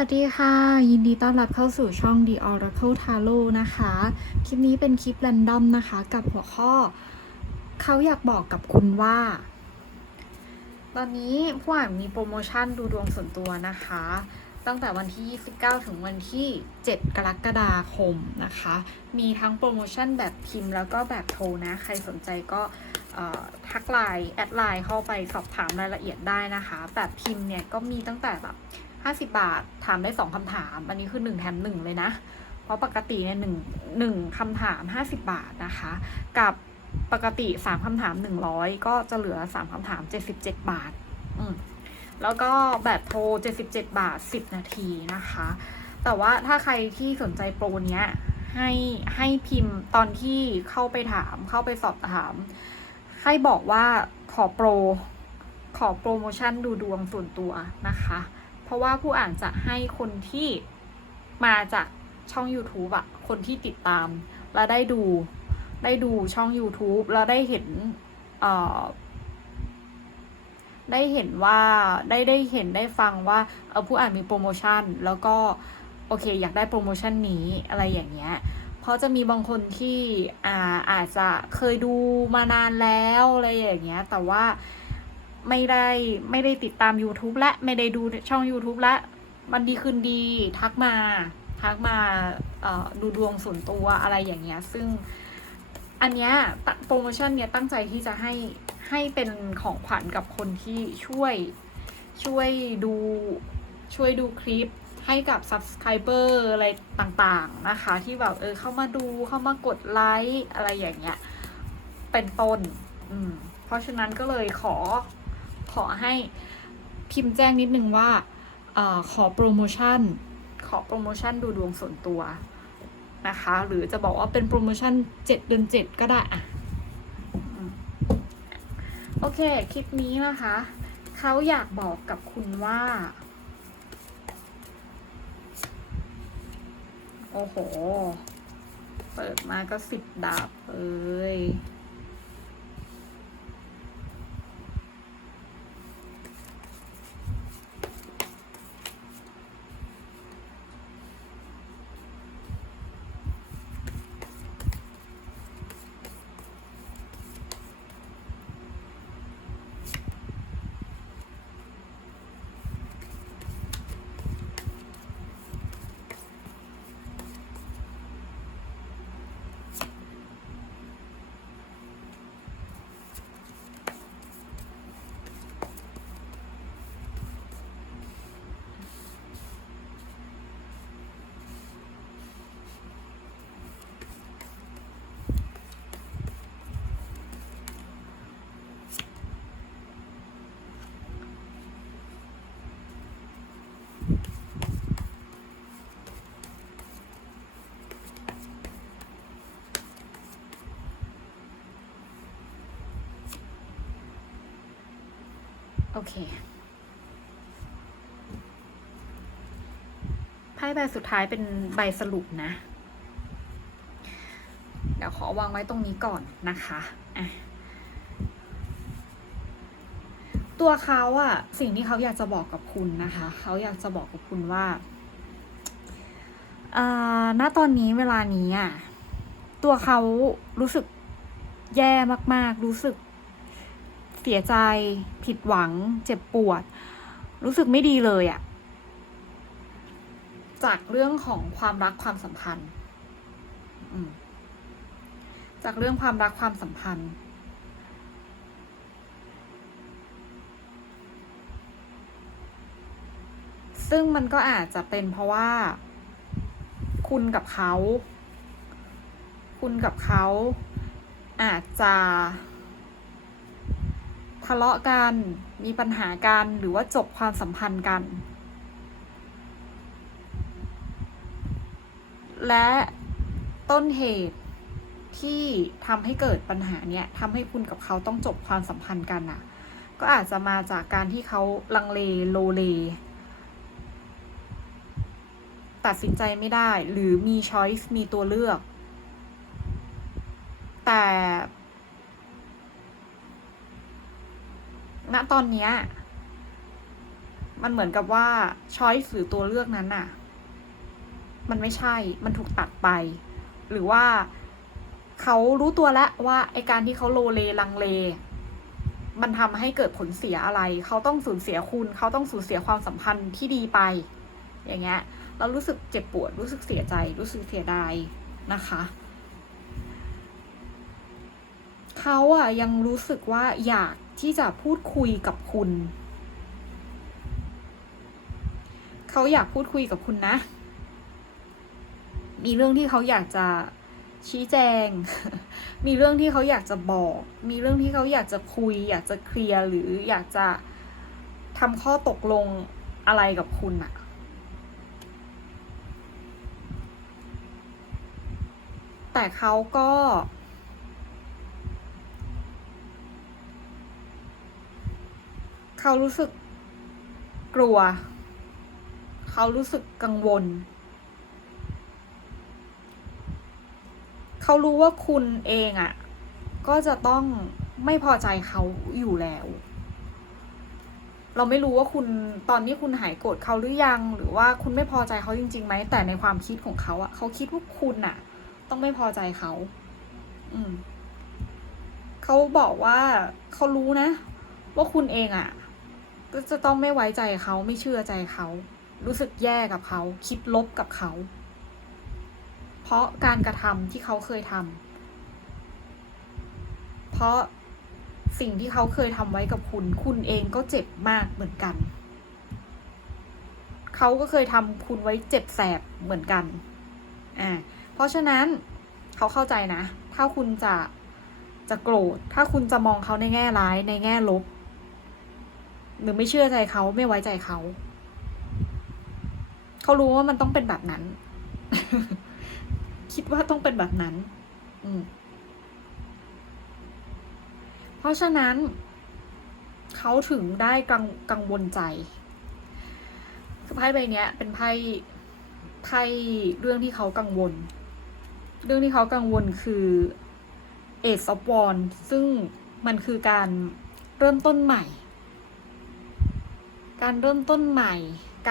วัสดีค่ะ ยินดีต้อนรับเข้าสู่ช่อง The Oracle Tarot นะคะ คลิปนี้เป็นคลิปแรนดอมนะคะ กับหัวข้อ เขาอยากบอกกับคุณว่า ตอนนี้ผู้อ่านมีโปรโมชั่นดูดวงส่วนตัวนะคะ ตั้งแต่วันที่ 29 ถึงวันที่ 7 กรกฎาคมนะคะ มีทั้งโปรโมชั่นแบบพิมพ์แล้วก็แบบโทรนะ ใครสนใจก็ทักไลน์แอดไลน์เข้าไปสอบถามรายละเอียดได้นะคะ แบบพิมพ์เนี่ยก็มีตั้งแต่แบบ 50 บาท ถามได้ 2คำถาม อันนี้คือ 1 แถม 1 เลยนะ เพราะปกติเนี่ยหนึ่งหนึ่งคำถาม 50 บาทนะคะ กับปกติ 3คำถาม 100 ก็จะเหลือ 3คำถาม 77 บาท อืมแล้วก็แบบโทร 77 บาท 10 นาทีนะคะ แต่ว่าถ้าใครที่สนใจโปรเนี้ยให้ให้พิมพ์ตอนที่เข้าไปถาม เข้าไปสอบถาม ให้บอกว่าขอโปร ขอโปรโมชั่นดูดวงส่วนตัวนะคะ เพราะว่าผู้อ่านจะให้คนที่มาจากช่อง YouTube อะคนที่ติดตาม แล้วได้ดูได้ดูช่อง YouTube แล้วได้เห็นเอ่อได้เห็นว่าได้ได้เห็นได้ฟังว่าเออผู้อ่านมีโปรโมชั่น แล้วก็โอเค อยากได้โปรโมชั่นนี้อะไรอย่างเงี้ยเพราะจะมีบางคนที่อ่าอาจจะเคยดูมานานแล้วอะไรอย่างเงี้ยแต่ว่า ไม่ได้ไม่ได้ติดตาม YouTube และไม่ได้ดูช่อง YouTube และมันดีคืนดีทักมา ทักมาดูดวงส่วนตัวอะไรอย่างเงี้ย ซึ่งอันเนี้ยโปรโมชั่นเนี้ยตั้งใจที่จะให้ให้เป็นของขวัญกับคนที่ช่วยช่วยดูช่วยดูคลิปให้กับ subscriber อะไรต่างๆนะคะ ที่แบบเออเข้ามาดูเข้ามากดไลค์อะไรอย่างเงี้ย เป็นต้น อืม เพราะฉะนั้นก็เลยขอ อให้พิมพ์แจ้งนิดนึงว่าอขอโปรโมชั่น ขอโปรโมชั่นดูดวงส่วนตัวนะคะ หรือจะบอกว่าเป็นโปรโมชั่นเจ็ดเดือนเจ็ดก็ได้อะโอเค คลิปนี้นะคะ เขาอยากบอกกับคุณว่า โอ้โห เปิดมาก็สิบดาบเลย โอเค ไพ่ใบสุดท้ายเป็นใบสรุปนะ เดี๋ยวขอวางไว้ตรงนี้ก่อนนะคะอะตัวเขาอะสิ่งที่เขาอยากจะบอกกับคุณนะคะ เขาอยากจะบอกกับคุณว่าอ่าณตอนนี้เวลานี้อะตัวเขารู้สึกแย่มาก ๆ รู้สึก เสียใจ ผิดหวัง เจ็บปวด รู้สึกไม่ดีเลยอะจากเรื่องของความรักความสัมพันธ์จากเรื่องความรักความสัมพันธ์ ซึ่งมันก็อาจจะเป็นเพราะว่า คุณกับเขา คุณกับเขาอาจจะ ทะเลาะกัน มีปัญหากัน หรือว่าจบความสัมพันธ์กัน และต้นเหตุที่ทำให้เกิดปัญหาเนี่ยทำให้คุณกับเขาต้องจบความสัมพันธ์กันน่ะ ก็อาจจะมาจากการที่เขาลังเลโลเล ตัดสินใจไม่ได้ หรือมีช้อยส์มีตัวเลือก แต่ ณตอนเนี้ย มันเหมือนกับว่าช้อยส์หรือตัวเลือกนั้นน่ะ มันไม่ใช่ มันถูกตัดไป หรือว่าเขารู้ตัวแล้วว่าไอการที่เขาโลเลลังเล มันทำให้เกิดผลเสียอะไร เขาต้องสูญเสียคุณ เขาต้องสูญเสียความสัมพันธ์ที่ดีไป อย่างเงี้ย เรารู้สึกเจ็บปวด รู้สึกเสียใจ รู้สึกเสียดายนะคะเขาอะยังรู้สึกว่าอยาก ที่จะพูดคุยกับคุณ เขาอยากพูดคุยกับคุณนะ มีเรื่องที่เขาอยากจะชี้แจง มีเรื่องที่เขาอยากจะบอก มีเรื่องที่เขาอยากจะคุย อยากจะเคลียร์หรืออยากจะทำข้อตกลงอะไรกับคุณอะแต่เขาก็ เขารู้สึกกลัว เขารู้สึกกังวล เขารู้ว่าคุณเองอะ่ะ ก็จะต้องไม่พอใจเขาอยู่แล้ว เราไม่รู้ว่าคุณตอนนี้คุณหายโกรธเขาหรือยัง หรือว่าคุณไม่พอใจเขาจริงๆไหม แต่ในความคิดของเขาอะเขาคิดว่าคุณอะต้องไม่พอใจเขา อืม เขาบอกว่าเขารู้นะ ว่าคุณเองอะ ก็จะต้องไม่ไว้ใจเขาไม่เชื่อใจเขา รู้สึกแย่กับเขา คิดลบกับเขา เพราะการกระทำที่เขาเคยทำเพราะสิ่งที่เขาเคยทำไว้กับคุณ คุณเองก็เจ็บมากเหมือนกัน เขาก็เคยทำคุณไว้เจ็บแสบเหมือนกันอ่าเพราะฉะนั้นเขาเข้าใจนะ ถ้าคุณจะจะโกรธ ถ้าคุณจะมองเขาในแง่ร้ายในแง่ลบ หรือไม่เชื่อใจเขาไม่ไว้ใจเขา เขารู้ว่ามันต้องเป็นแบบนั้น คิดว่าต้องเป็นแบบนั้น อืม เพราะฉะนั้น เขาถึงได้กังกังวลใจคือไพ่ใบเนี้ย เป็นไพ่ไพ่เรื่องที่เขากังวล เรื่องที่เขากังวลคือเอ e of w a n d ซึ่งมันคือการเริ่มต้นใหม่ การเริ่มต้นใหม่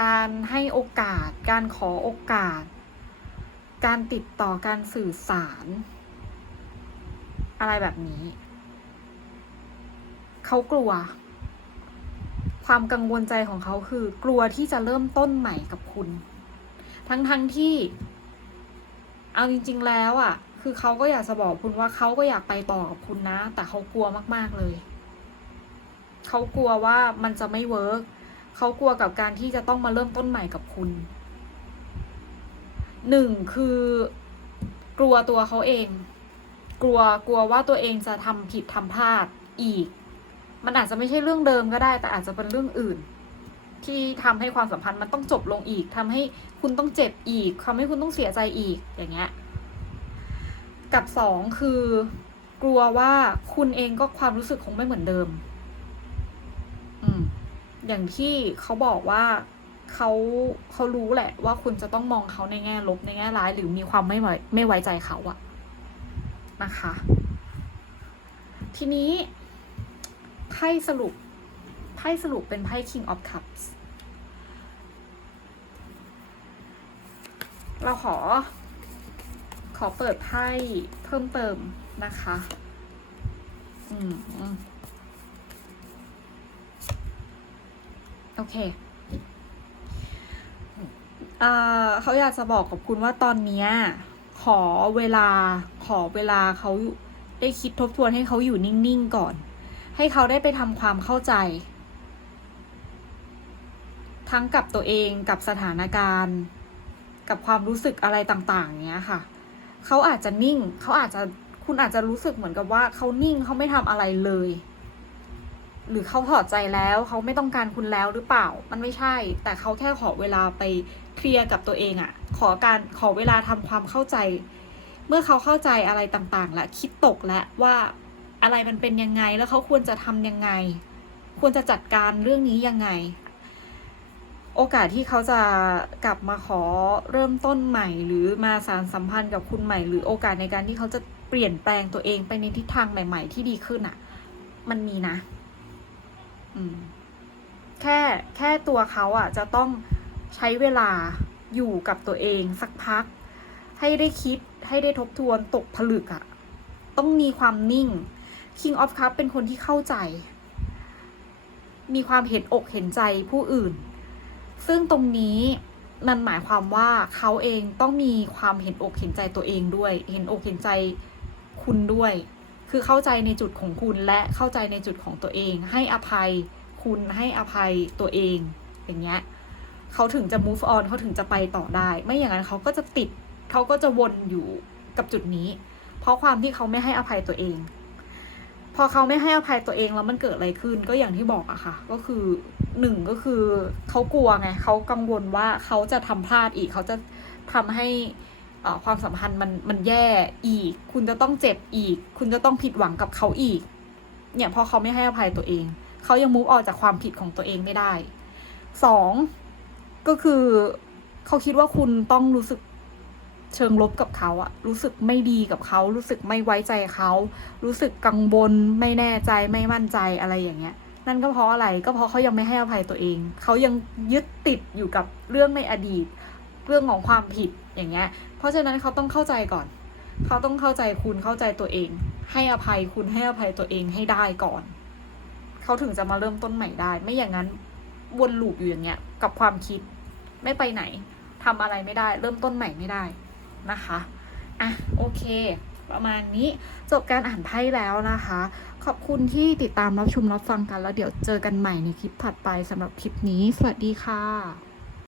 การให้โอกาส การขอโอกาส การติดต่อการสื่อสาร อะไรแบบนี้ เขากลัว ความกังวลใจของเขาคือกลัวที่จะเริ่มต้นใหม่กับคุณ ทั้งๆทที่ เอาจริง ๆ แล้วอะ่ะ คือเขาก็อยากจะบอกคุณว่าเขาก็อยากไปต่อกับคุณนะ แต่เขากลัวมาก ๆ เลยเขากลัวว่ามันจะไม่เวิร์ก เขากลัวกับการที่จะต้องมาเริ่มต้นใหม่กับคุณหนึ่งคือกลัวตัวเขาเอง กลัวกลัวว่าตัวเองจะทำผิดทำพลาดอีก มันอาจจะไม่ใช่เรื่องเดิมก็ได้ แต่อาจจะเป็นเรื่องอื่น ที่ทำให้ความสัมพันธ์มันต้องจบลงอีกทำให้คุณต้องเจ็บอีกทำให้คุณต้องเสียใจอีกอย่างเงี้ยกับสองคือกลัวว่าคุณเองก็ความรู้สึกคงไม่เหมือนเดิมอืม อย่างที่เขาบอกว่าเขาเขารู้แหละ ว่าคุณจะต้องมองเขาในแง่ลบในแง่ร้าย หรือมีความไม่ไว้ไม่ไว้ใจเขาอะนะคะ ทีนี้ไพ่สรุปไพ่สรุปเป็นไพ่ King of Cups เราขอ ขอเปิดไพ่เพิ่มเติมนะคะ อืมอืม โอเคเเขาอยากจะบอกกับคุณว่าตอนนี้ขอเวลาขอเวลาเขาได้คิดทบทวนให้เขาอยู่นิ่งๆก่อน ให้เขาได้ไปทำความเข้าใจ ทั้งกับตัวเองกับสถานการณ์ กับความรู้สึกอะไรต่างๆเนี้ยค่ะ เขาอาจจะนิ่ง เขาอาจจะคุณอาจจะรู้สึกเหมือนกับว่าเขานิ่งเขาไม่ทำอะไรเลย หรือเขาถอดใจแล้วเขาไม่ต้องการคุณแล้วหรือเปล่า มันไม่ใช่ แต่เขาแค่ขอเวลาไปเคลียร์กับตัวเองอะขอการขอเวลาทำความเข้าใจ เมื่อเขาเข้าใจอะไรต่างๆ และคิดตกแล้วว่าอะไรมันเป็นยังไงแล้วเขาควรจะทำยังไง ควรจะจัดการเรื่องนี้ยังไง โอกาสที่เขาจะกลับมาขอเริ่มต้นใหม่ หรือมาสารสัมพันธ์กับคุณใหม่ หรือโอกาสในการที่เขาจะเปลี่ยนแปลงตัวเองไปในทิศทางใหม่ ๆ ที่ดีขึ้นอะ่ะ มันมีนะ แค่แค่ตัวเขาอะ จะต้องใช้เวลาอยู่กับตัวเองสักพัก ให้ได้คิดให้ได้ทบทวนตกผลึกอะ ต้องมีความนิ่ง King of Cup เป็นคนที่เข้าใจ มีความเห็นอกเห็นใจผู้อื่น ซึ่งตรงนี้มันหมายความว่าเขาเองต้องมีความเห็นอกเห็นใจตัวเองด้วย เห็นอกเห็นใจคุณด้วย คือเข้าใจในจุดของคุณและเข้าใจในจุดของตัวเอง ให้อภัยคุณให้อภัยตัวเอง อย่างเงี้ยเขาถึงจะ move on เขาถึงจะไปต่อได้ ไม่อย่างนั้นเขาก็จะติดเขาก็จะวนอยู่กับจุดนี้ เพราะความที่เขาไม่ให้อภัยตัวเอง พอเขาไม่ให้อภัยตัวเองแล้วมันเกิดอะไรขึ้นก็อย่างที่บอกอะค่ะ ก็คือหนึ่งก็คือเขากลัวไงเขากังวลว่าเขาจะทำพลาดอีกเขาจะทำให้ ความสัมพันธ์มันมันแย่อีก คุณจะต้องเจ็บอีก คุณจะต้องผิดหวังกับเขาอีก เนี่ยพอเขาไม่ให้อภัยตัวเอง เขายังมุกออกจากความผิดของตัวเองไม่ได้สองก็คือเขาคิดว่าคุณต้องรู้สึกเชิงลบกับเขาอะรู้สึกไม่ดีกับเขา รู้สึกไม่ไว้ใจเขา รู้สึกกังวลไม่แน่ใจไม่มั่นใจอะไรอย่างเงี้ย นั่นก็เพราะอะไรก็เพราะเขายังไม่ให้อภัยตัวเอง เขายังยึดติดอยู่กับเรื่องในอดีต เรื่องของความผิด อย่างเงี้ย เพราะฉะนั้นเขาต้องเข้าใจก่อน เขาต้องเข้าใจคุณเข้าใจตัวเอง ให้อภัยคุณให้อภัยตัวเองให้ได้ก่อน เขาถึงจะมาเริ่มต้นใหม่ได้ ไม่อย่างนั้นวนลูปอยู่อย่างเงี้ย กับความคิดไม่ไปไหนทำอะไรไม่ได้ เริ่มต้นใหม่ไม่ได้นะคะอะโอเค ประมาณนี้จบการอ่านไพ่แล้วนะคะ ขอบคุณที่ติดตามรับชมรับฟังกันแล้วเดี๋ยวเจอกันใหม่ในคลิปถัดไปสำหรับคลิปนี้ สวัสดีค่ะ